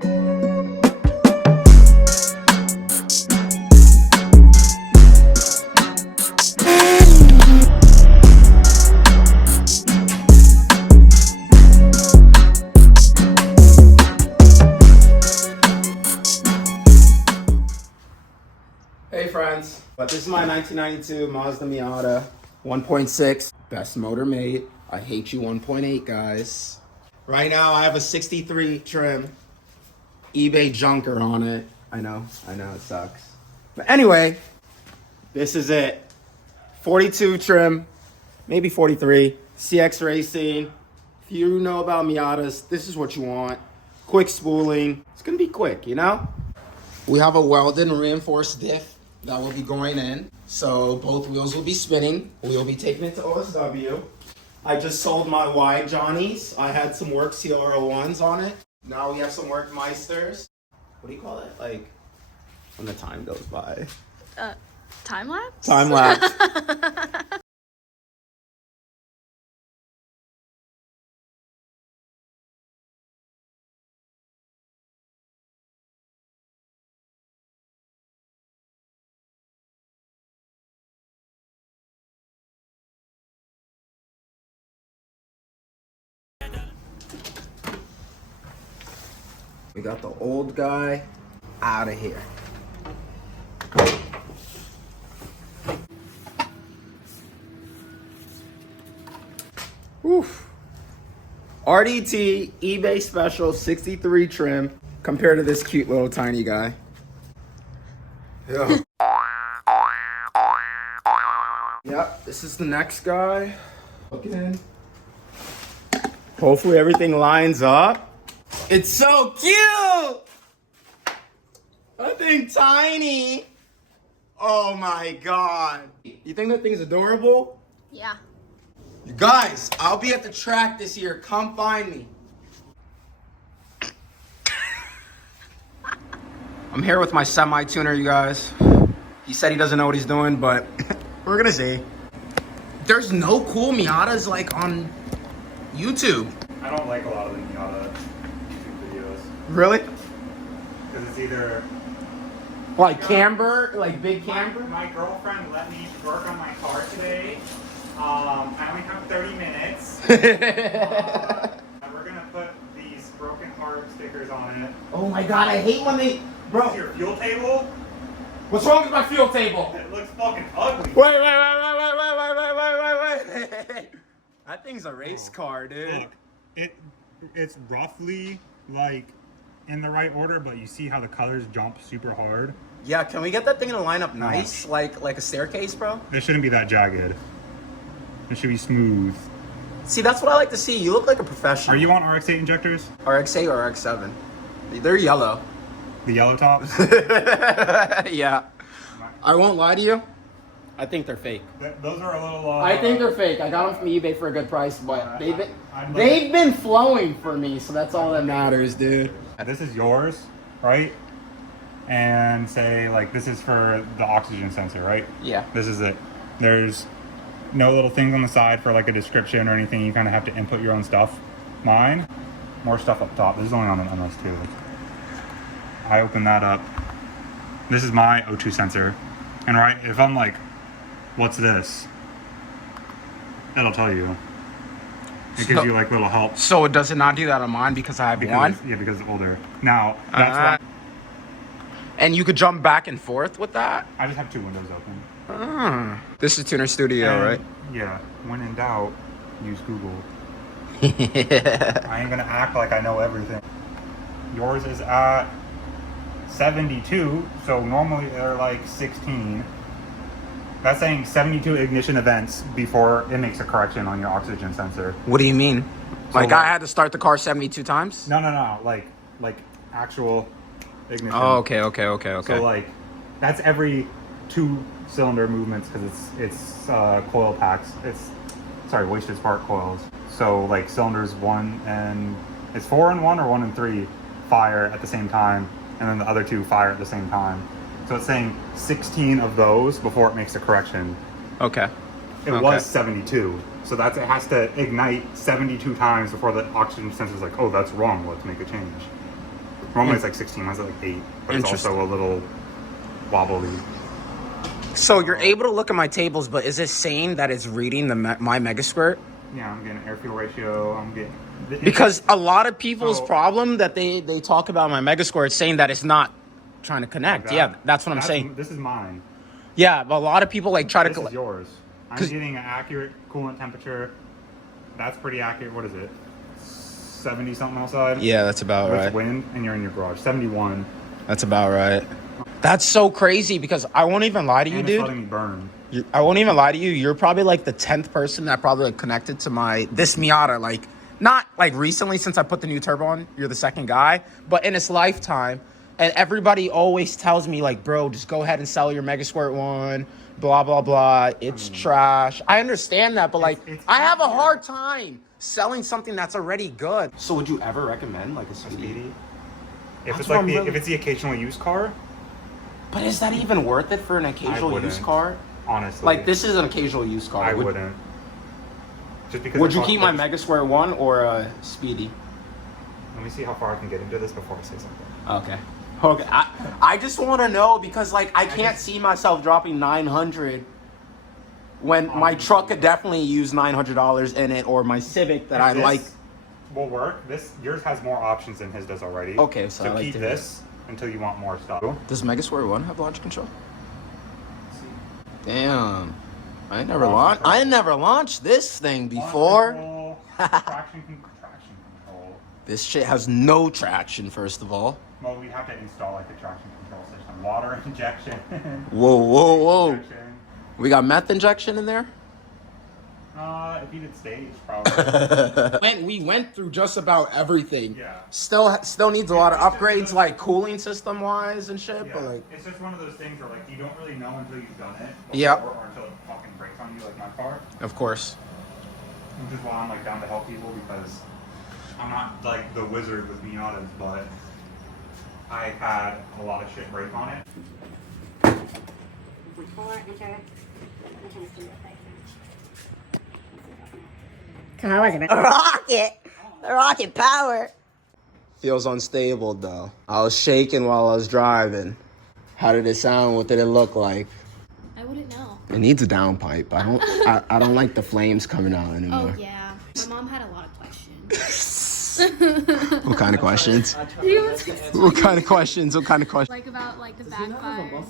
Hey friends, but this is my 1992 Mazda Miata 1.6, best motor made. I hate you 1.8 guys. Right now I have a 63 trim, eBay junker on it. I know it sucks. But anyway, this is it. 42 trim, maybe 43, CX Racing. If you know about Miatas, this is what you want. Quick spooling, it's gonna be quick, you know? We have a welded and reinforced diff that will be going in. So both wheels will be spinning. We will be taking it to OSW. I just sold my wide Johnnies. I had some work CR01s on it. Now we have some work Meisters. What do you call it? Like when the time goes by. Time lapse? Time lapse. We got the old guy out of here. Oof. RDT eBay special 63 trim compared to this cute little tiny guy. Yeah. Yep, this is the next guy. Looking. Hopefully everything lines up. It's so cute! That thing tiny. Oh my god. You think that thing's adorable? Yeah. You guys, I'll be at the track this year. Come find me. I'm here with my semi-tuner, you guys. He said he doesn't know what he's doing, but we're gonna see. There's no cool Miatas like on YouTube. I don't like a lot of the Miata YouTube videos. Really? Because it's either... Like camber? Like big camber? My girlfriend let me work on my car today. I only have 30 minutes. We're gonna put these broken heart stickers on it. Oh my god, I hate when they... Bro. This is your fuel table. What's wrong with my fuel table? It looks fucking ugly. Wait. That thing's a race car, dude. Look, it's roughly like in the right order, but you see how the colors jump super hard. Yeah, can we get that thing to line up nice? Like a staircase, bro? It shouldn't be that jagged. It should be smooth. See, that's what I like to see. You look like a professional. Are you on RX-8 injectors? RX-8 or RX-7? They're yellow. The yellow tops? Yeah. I won't lie to you. I think they're fake. Those are a little... I think they're fake. I got them from eBay for a good price, but they've been flowing for me, so that's all that matters, dude. This is yours, right? And say, like, this is for the oxygen sensor, right? Yeah. This is it. There's no little things on the side for, like, a description or anything. You kind of have to input your own stuff. Mine, more stuff up top. This is only on the MS2. I open that up. This is my O2 sensor. And right, if I'm like, what's this? It'll tell you. It gives you like little help. So does it not do that on mine because I have one? Yeah, because it's older. Now, that's why. And you could jump back and forth with that? I just have two windows open. This is Tuner Studio, right? Yeah. When in doubt, use Google. I ain't gonna act like I know everything. Yours is at 72, so normally they're like 16. That's saying 72 ignition events before it makes a correction on your oxygen sensor. What do you mean? So like I had to start the car 72 times? No. Like actual ignition. Oh, okay. So like that's every 2 cylinder movements because it's coil packs. Wasted spark coils. So like cylinders 1 and it's 4 and 1 or 1 and 3 fire at the same time, and then the other 2 fire at the same time. So it's saying 16 of those before it makes a correction. Okay. It was 72. So it has to ignite 72 times before the oxygen sensor is like, oh, that's wrong, let's make a change. Normally it's like 16, mine's at like 8, but it's also a little wobbly. So you're able to look at my tables, but is it saying that it's reading my mega squirt? Yeah, I'm getting air fuel ratio. I'm getting because a lot of people's problem that they talk about my mega squirt is saying that it's not trying to connect. Like yeah, that's what I'm saying. This is mine. Yeah, but a lot of people like try to. This is yours. I'm getting an accurate coolant temperature. That's pretty accurate. What is it? 70 something outside. Yeah, that's about right. With wind, and you're in your garage. 71. That's about right. That's so crazy because I won't even lie to you, and dude. It's letting me burn. I won't even lie to you. You're probably like the 10th person that probably like connected to this Miata. Like, not like recently since I put the new turbo on. You're the second guy, but in its lifetime. And everybody always tells me like, bro, just go ahead and sell your Mega Squirt one. Blah blah blah. It's trash. I understand that, but like, I have a hard time selling something that's already good. So would you ever recommend like a Speedy? If it's like if it's the occasional used car. But is that even worth it for an occasional used car? Honestly. Like, this is an occasional used car. I wouldn't. Just because. Would you keep my Mega Square 1 or a Speedy? Let me see how far I can get into this before I say something. Okay. Okay. I just want to know because, like, I can't see myself dropping $900 when my truck could definitely use $900 in it, or my Civic that I like. Will work. Yours has more options than his does already. Okay, so I like keep this until you want more stuff. Does Mega Square 1 have launch control? Damn. I never launched this thing before. Traction control. This shit has no traction, first of all. Well, we'd have to install like the traction control system. Water injection. Whoa. Injection. We got meth injection in there? If you did stage, probably. We went through just about everything. Yeah. Still needs a lot of upgrades, like cooling system wise and shit. Yeah. But like, it's just one of those things where like you don't really know until you've done it. Yeah. Or until it fucking breaks on you, like my car. of course. Which is why I'm like down to help people, because I'm not like the wizard with Miatas, but I had a lot of shit break on it. Rocket power. Feels unstable though. I was shaking while I was driving. How did it sound? What did it look like? I wouldn't know. It needs a downpipe. I don't like the flames coming out anymore. Oh yeah, my mom had a lot of questions. What kind of questions? He was What kind of questions? What kind of questions? like about like the backfires.